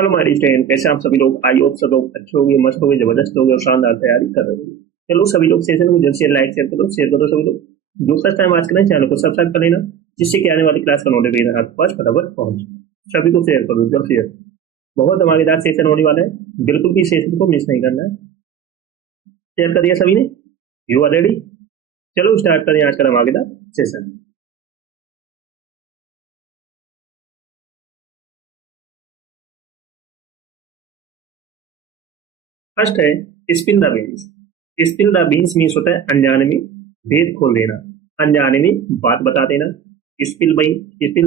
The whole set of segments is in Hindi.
हेलो हमारी स्टूडेंट, कैसे आप सभी लोग? आई होप सब लोग अच्छे होंगे, मस्त होंगे, जबरदस्त होंगे और शानदार तैयारी कर रहे होंगे। चलो सभी लोग सेशन को जल्द से लाइक शेयर करो सभी लोग। जो फर्स्ट टाइम आज करें चैनल को सब्सक्राइब कर लेना, जिससे कि आने वाली क्लास का नोटिफिकेशन आपके पास फटाफट पहुंच जाए। सभी को शेयर करो, जल्द शेयर। बहुत धमाकेदार सेशन होने वाला है, बिल्कुल भी सेशन को मिस नहीं करना है। शेयर कर दिया सभी ने? You are ready? चलो स्टार्ट करें आज का धमाकेदार सेशन। फर्स्ट है spill the beans. Spill the beans means होता है अनजाने में भेद खोल देना, अनजाने में बात बता देना। स्पिल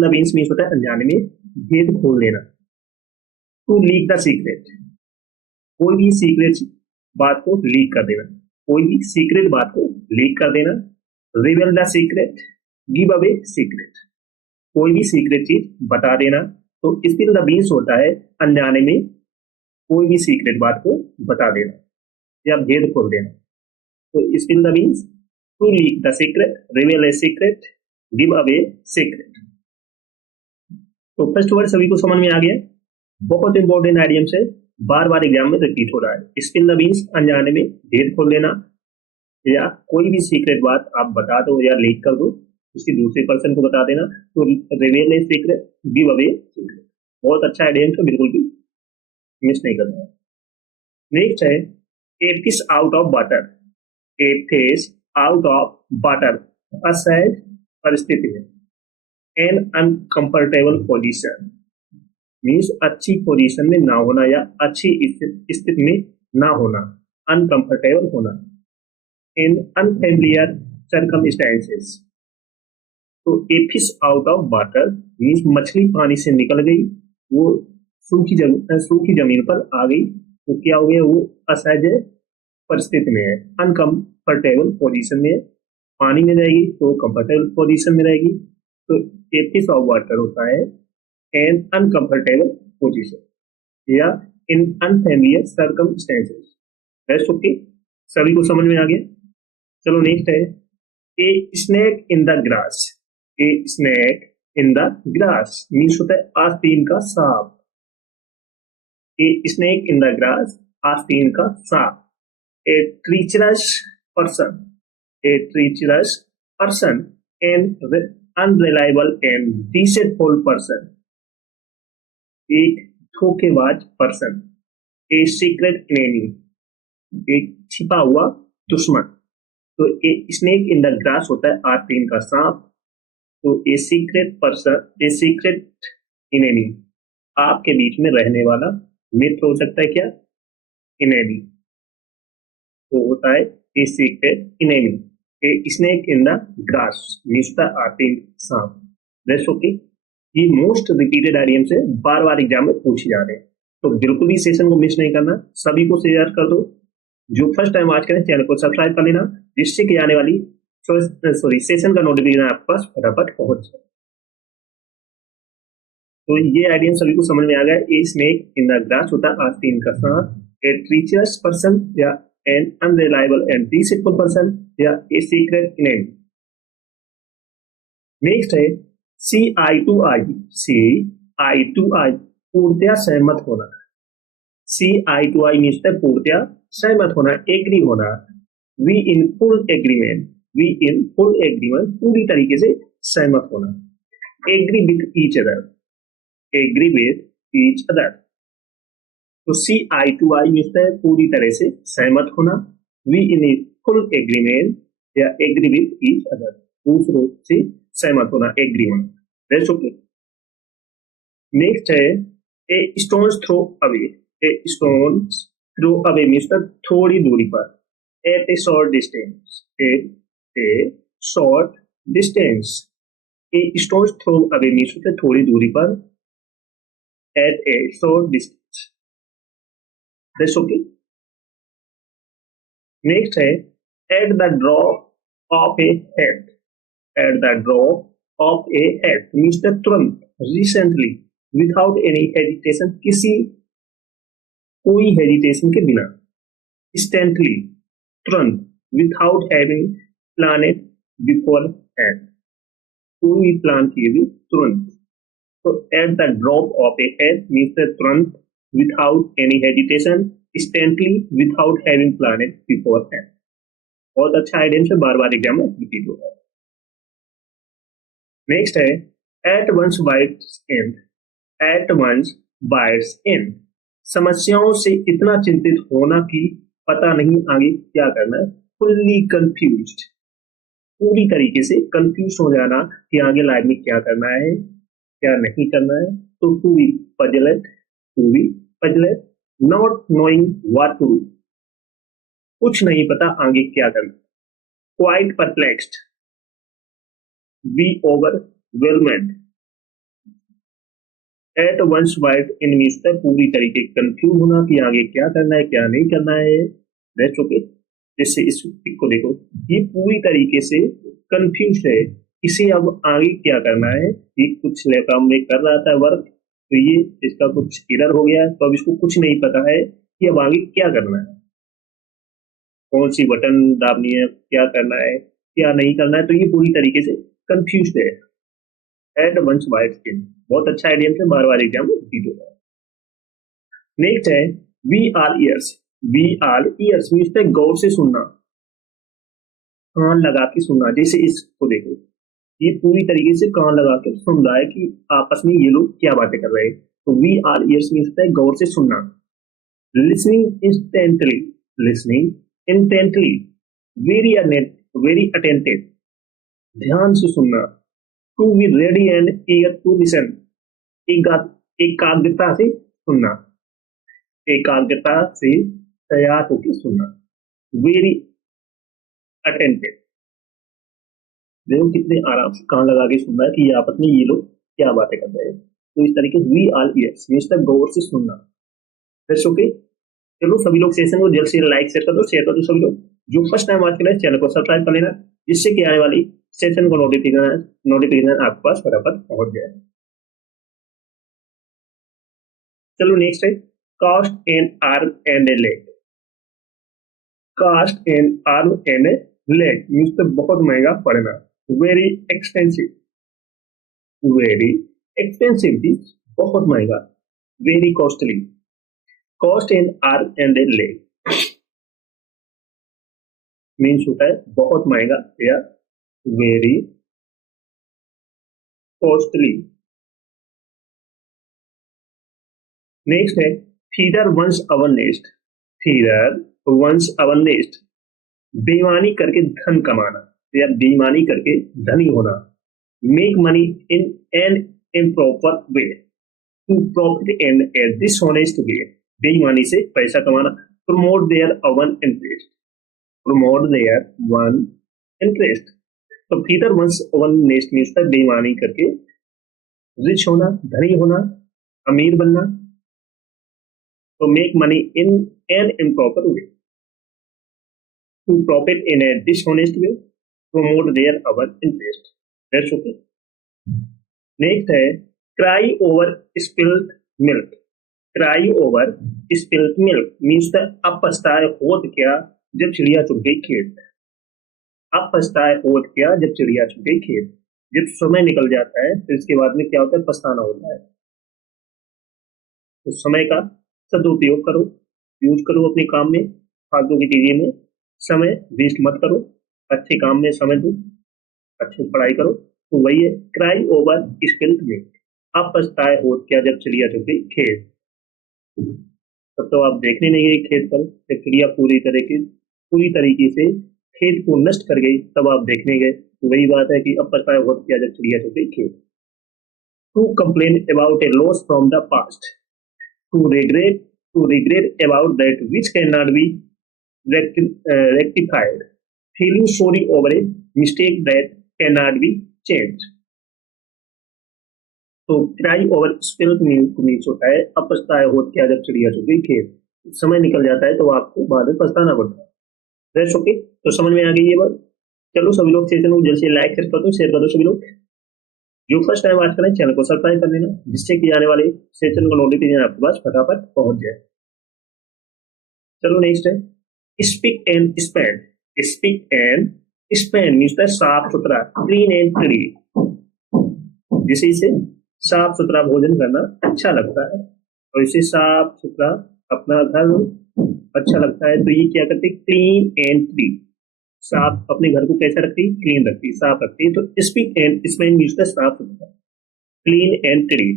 द बीन्स मीन्स होता है अनजाने में भेद खोल देना। टू लीक द सीक्रेट, कोई भी सीक्रेट बात को लीक कर देना, कोई भी सीक्रेट बात को लीक कर देना। Reveal the secret, give away secret, कोई भी सीक्रेट चीज बता देना। तो स्पिल द बीन्स होता है अनजाने में कोई भी सीक्रेट बात को बता देना या भेद खोल देना। तो spill the beans, to leak the secret, reveal a secret, give away secret. तो फर्स्ट वर्ड सभी को समझ में आ गया? बहुत इंपॉर्टेंट आइडियम से बार बार एग्जाम में रिपीट हो रहा है। स्पिल द बीन्स अनजाने में भेद खोल देना या कोई भी सीक्रेट बात आप बता दो या लीक कर दो, किसी दूसरे पर्सन को बता देना। तो reveal a secret, give away secret. बहुत अच्छा आइडियम है, बिल्कुल भी मिस नहीं करना है। नेक्स्ट है a fish out of water. A fish out of water, असहज परिस्थिति में। एन अनकंफर्टेबल पोजीशन मीन्स अच्छी पोजीशन में ना होना या अच्छी स्थिति में ना होना, अनकंफर्टेबल होना। इन अनफेमिलियर सर्कमस्टेंसेस, तो a fish out of water means मछली पानी से निकल गई, वो सूखी जमीन पर आ गई, तो क्या हो गया? वो असहज परिस्थिति में है, अनकंफर्टेबल पोजीशन में है। पानी में रहेगी तो कंफर्टेबल पोजीशन में रहेगी। तो ए फिश ऑफ वाटर होता है एन अनकंफर्टेबल पोजीशन या इन अनफेमिलियर सर्कमस्टेंसेस। बेस्ट ओके, सभी को समझ में आ गया? चलो नेक्स्ट है a snake in the grass. A snake in the grass means होता है आस्तीन का सांप। A snake in the grass, आस्तीन का सांप। ए treacherous person, a treacherous person, an unreliable and deceitful person, एक धोखेबाज पर्सन। ए सीक्रेट enemy, एक छिपा हुआ दुश्मन। तो a snake in the grass होता है आस्तीन का सांप। तो a secret person, a secret enemy, आपके बीच में रहने वाला मित्र हो सकता है। क्या? enemy, वो होता है a secret enemy। A snake in the grass means the आस्तीन सांप। रेस्ट ओके, ये मोस्ट रिपीटेड आइडियम से बार बार एग्जाम में पूछे जा रहे हैं, तो बिल्कुल भी सेशन को मिस नहीं करना। सभी को शेयर कर दो। जो फर्स्ट टाइम आज करें चैनल को सब्सक्राइब कर लेना, जिससे कि आने वाली सेशन का नोटिफिकेशन आपके पास फटाफट पहुंच जाए। तो ये आइडिया सभी को समझ में आ गया। A snake in the grass होता है आस्तीन का सांप, ए ट्रीचरस पर्सन या an unreliable and deceitful person या a secret enemy। नेक्स्ट है सी आई to I. C I to आई, पूर्णतया सहमत होना। सी आई टू आई मीन्स पूर्णतया सहमत होना, एग्री होना। Be in full agreement, be in full agreement, पूरी तरीके से सहमत होना। Agree with each other, agree with each other. तो see I to I means है पूरी तरह से सहमत होना। वी इन फुल एग्रीमेंट या एग्री विथ ईच अदर, दूसरों से सहमत होना, एग्री होना। Rest okay. नेक्स्ट है a stone's throw away. A stone's throw away means थोड़ी दूरी पर, at a short distance, at a short distance. A stone's throw away means थोड़ी दूरी पर, at a short distance. That's okay. Next है at the drop of a hat. At the drop of a hat means तुरंत, recently, without any hesitation, कोई हेजिटेशन के बिना। instantly, तुरंत, without having planned beforehand, कोई भी प्लान किए भी तुरंत। तो at the drop of a hat means तुरंत, without any hesitation, instantly, without having planned it beforehand. बहुत अच्छा आइडियम से बार बार एग्जाम में रिपीट होगा। नेक्स्ट है at one's wits' end, at one's wits' end, समस्याओं से इतना चिंतित होना कि पता नहीं आगे क्या करना है। फुल्ली कंफ्यूज्ड, पूरी तरीके से कंफ्यूज हो जाना कि आगे लाइफ में क्या करना है क्या नहीं करना है। तो to be puzzled, to be puzzled, not knowing what to do, कुछ नहीं पता आगे क्या करना। Quite perplexed, be overwhelmed, at once white in means पूरी तरीके कंफ्यूज होना कि आगे क्या करना है क्या नहीं करना है। That's okay. जैसे इस पिक को देखो, ये पूरी तरीके से कंफ्यूज है, इसे अब आगे क्या करना है। ये कुछ काम में कर रहा था वर्क, तो ये इसका कुछ एरर हो गया है, तो अब इसको कुछ नहीं पता है कि अब आगे क्या करना है, कौन सी बटन दाबनी है, क्या करना है क्या नहीं करना है। तो ये पूरी तरीके से कंफ्यूज है। एट वंस वाइट स्किन, बहुत अच्छा आइडिया से बार बार एग्जाम में रिपीट होगा। नेक्स्ट है be all ears, be all ears means गौर से सुनना, कान लगा के सुनना। जैसे इसको देखो, ये पूरी तरीके से कान लगा के सुन रहा है कि आपस में ये लोग क्या बातें कर रहे हैं। तो वी आर ईयर्स मीन्स गौर से सुनना। Listening intently, listening intently, very very attentive, ध्यान से सुनना। To be ready and eager to listen, एकाग्रता से सुनना, एकाग्रता से तैयार होकर सुनना। वेरी अटेंटिव, देखो कितने आराम से कान लगा के सुन रहा है कि आपस में ये लोग क्या बातें कर रहे हैं। तो इस तरीके से वी आर ईयर्स मीन्स गौर से सुनना। That's okay. चलो सभी लोग सेशन को जल्द से लाइक शेयर कर दो, शेयर कर दो। सभी लोग जो फर्स्ट टाइम आज के लिए चैनल को सब्सक्राइब कर लेना, जिससे कि आने वाली सेशन को नोटिफिकेशन आपके पास फटाफट पहुंच जाए। चलो नेक्स्ट है cost an arm and a leg. Cost an arm and a leg means बहुत महंगा पड़ना। Very expensive, very expensive means बहुत महंगा। Very costly, cost an arm and a leg means होता है बहुत महंगा या वेरी कॉस्टली। नेक्स्ट है feather one's own nest, feather one's own nest, बेईमानी करके धन कमाना या बेईमानी करके धनी होना। Make money in an improper way, to profit in a dishonest way, बेईमानी से पैसा कमाना। Promote their own interest, promote their own interest. तो feather one's own nest means बेईमानी करके रिच होना, धनी होना, अमीर बनना। तो make money in an improper way, to profit in a dishonest way, promote their our interest. That's okay. Next है cry over spilled milk, cry over spilled milk means अब पछताए होत क्या जब चिड़िया चुग गई खेत। अब पछताए होत क्या जब चिड़िया चुग गई खेत। जब समय निकल जाता है तो इसके बाद में क्या होता है, पछताना होता है। तो समय का सदुपयोग करो, यूज करो अपने काम में, फालतू की चीजें में समय वेस्ट मत करो, अच्छे काम में समय दो, अच्छी पढ़ाई करो। तो वही है क्राई ओवर स्पिल्ड मिल्क, अब पछताए होत क्या जब चिड़िया चुग गई खेत। तब तो आप देखने नहीं गए खेत पर, जब चिड़िया पूरी तरीके से खेत को नष्ट कर गई तब आप देखने गए। तो वही बात है कि अब पछताए होत क्या जब चिड़िया चुग गई खेत। To complain about a loss from the past, to regret about that which cannot be rectified, feeling sorry over a mistake that cannot be changed। तो क्राई ओवर स्पिल्ड मिल्क होता है अब पछताए होत क्या जब चिड़िया चुग गई खेत। समय निकल जाता है तो आपको बाद में पछताना पड़ता है। That's okay. तो समझ में आ गई ये बात। चलो सभी लोग सेशन को जल्द से लाइक शेयर कर दो सभी लोग। जो फर्स्ट टाइम आज करें चैनल को सब्सक्राइब कर लेना, जिससे कि आने वाले सेशन को नोटिफिकेशन आपके पास फटाफट पहुंच जाए। चलो नेक्स्ट है speak and spend, speak and spend means साफ सुथरा, क्लीन एंड क्लीन, जिसे इसे साफ सुथरा भोजन करना अच्छा लगता है। और इसे साफ सुथरा अपना घर अच्छा लगता है, तो ये क्या करते हैं, क्लीन एंड क्लीन, साफ अपने घर को कैसा रखती है, क्लीन रखती है, साफ रखती है। तो स्पीक एंड इसमें यूज है साफ सुथरा, clean and clean,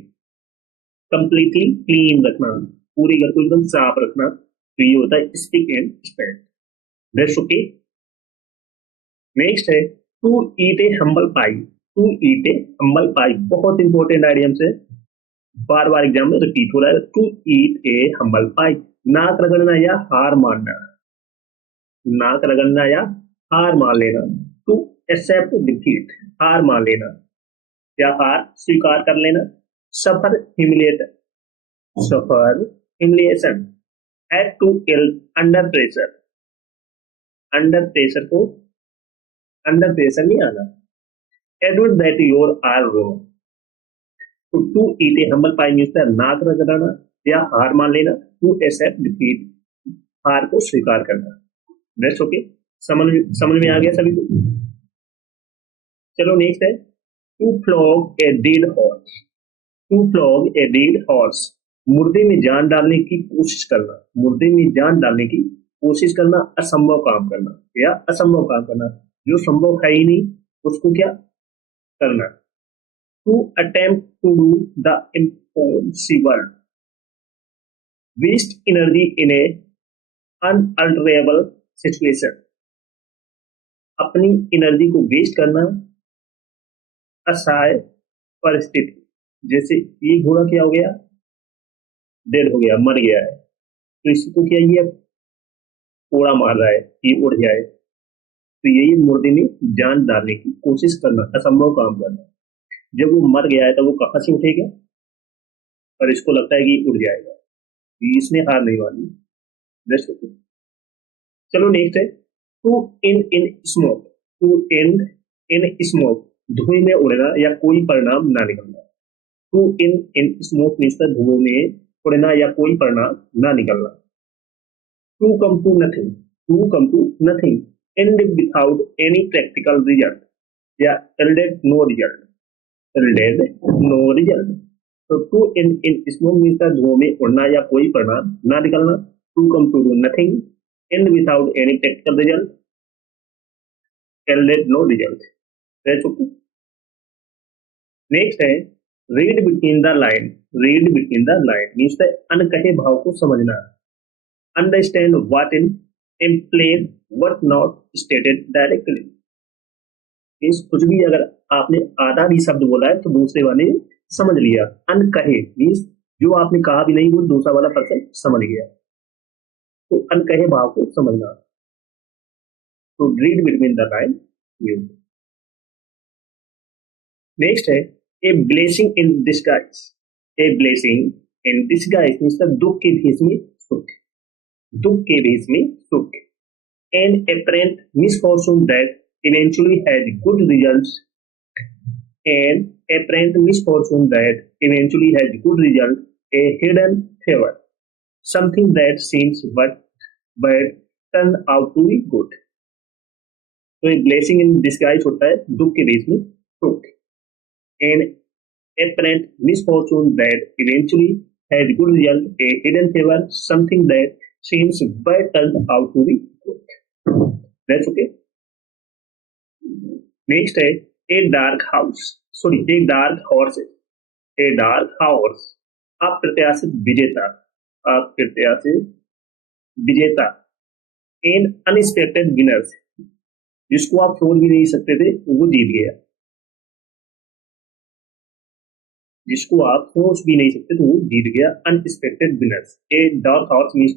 completely clean रखना, पूरे घर को एकदम साफ रखना, तो ये होता है speak and spend. That's okay. Next है to eat a humble pie. To eat a humble pie बहुत इंपॉर्टेंट आइडियम्स है, बार बार एग्जाम में रिपीट हो रहा है। टू ईट ए हम्बल पाई, नाक रगड़ना या हार मानना, नाक रगड़ना या हार मान लेना। टू एक्सेप्ट डिफीट, हार मान लेना या हार स्वीकार कर लेना। Suffer humiliate, suffer humiliation. एट टू इल, अंडर प्रेशर, अंडर प्रेशर को, अंडर प्रेशर नहीं आना। Admit that your are wrong. तो to eat a humble pie means नाक रगड़ना या हार मान लेना। टू एक्सेप्ट डिफीट, हार को स्वीकार करना। That's okay. समझ में आ गया सभी को। चलो नेक्स्ट है to flog a dead horse. To flog a dead horse, मुर्दे में जान डालने की कोशिश करना, मुर्दे में जान डालने की कोशिश करना, असंभव काम करना या असंभव काम करना, जो संभव है ही नहीं उसको क्या करना। To attempt to do the impossible, waste energy in a unalterable situation, अपनी एनर्जी को वेस्ट करना असहाय परिस्थिति। जैसे ये घोड़ा क्या हो गया, डेड हो गया, मर गया है, तो इसको क्या ये कोड़ा मार रहा है कि उड़ जाए, तो यही मुर्दे में जान डालने की कोशिश करना, असंभव काम करना। जब वो मर गया है तो वो कहां से उठेगा, और इसको लगता है कि उड़ जाएगा, इसने हार नहीं मानी। चलो नेक्स्ट है to end in smoke. To end in smoke, धुएं में उड़ना या कोई परिणाम ना निकलना। टू इन स्मोक मीन्स धुएं में उड़ना या कोई परिणाम ना निकलना। To come to nothing, to come to nothing, and without any practical result या yielded no result, yielded no result. तो टू इन स्मोक मीन्स धुएं में उड़ना या कोई परिणाम ना निकलना। To come to do nothing, and without any practical result, yielded no result. Next है read between the line. Read between the line means अनकहे भाव को समझना, understand what in implied what not stated directly. Means कुछ भी अगर आपने आधा भी शब्द बोला है तो दूसरे वाले समझ लिया। अनकहे मीन्स जो आपने कहा भी नहीं वो दूसरा वाला पर्सन समझ गया, तो अनकहे भाव को समझना। तो read between the line. Next है a blessing in disguise. A blessing in disguise means दुख के भेष में सुख, दुख के भेष में सुख। An apparent misfortune that eventually had good results, an apparent misfortune that eventually had good result, a hidden favor, something that seems but turned out to be good। तो एक ब्लेसिंग इन डिस्गाइज होता है दुख के भेष में सुख। An apparent misfortune that eventually had good result, a hidden favor, something that seems but turned out to be good। That's okay। Next है a dark house, sorry a dark horse। a dark horse, अप्रत्याशित विजेता, अप्रत्याशित विजेता। an unexpected winner, जिसको आप सोच भी नहीं सकते थे वो जीत गया, जिसको आप सोच भी नहीं सकते तो वो जीत गया। Unexpected winners, a dark horse means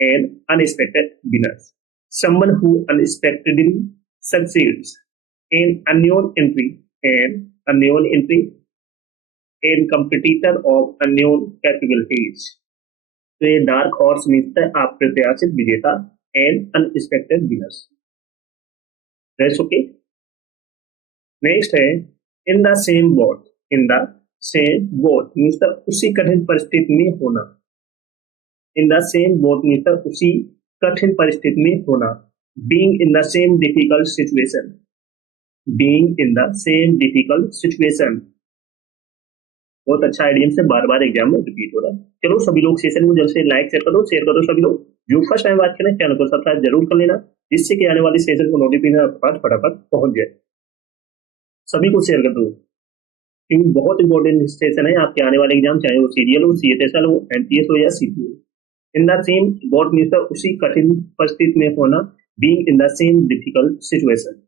N unexpected winners, someone who unexpectedly succeeds, an unknown entry, an unknown entry, a competitor of unknown capabilities। तो ये डार्क हॉर्स मीन्स अप्रत्याशित विजेता, an unexpected winners. That's okay. Next है in the same boat. In the same boat means उसी कठिन परिस्थिति में होना। In the same boat means उसी कठिन परिस्थिति में होना। Being in the same difficult situation, being in the same difficult situation. बहुत अच्छा आइडियम से बार बार एग्जाम में रिपीट हो रहा है। चलो सभी लोग सेशन को जल्द से लाइक शेयर कर दो सभी लोग। जो फर्स्ट टाइम बात करें चैनल को सब्सक्राइब जरूर कर लेना, जिससे कि आने वाले सेशन को नोटिफिकेशन फटाफट पहुंच जाए। सभी को शेयर कर दो, क्योंकि बहुत इंपॉर्टेंट सेशन है आपके आने वाले एग्जाम, चाहे वो सीरियल हो, सीएचएसएल हो, एमपीएस हो या CPO. In the same, got means उसी कठिन परिस्थिति में होना, being in the same difficult situation.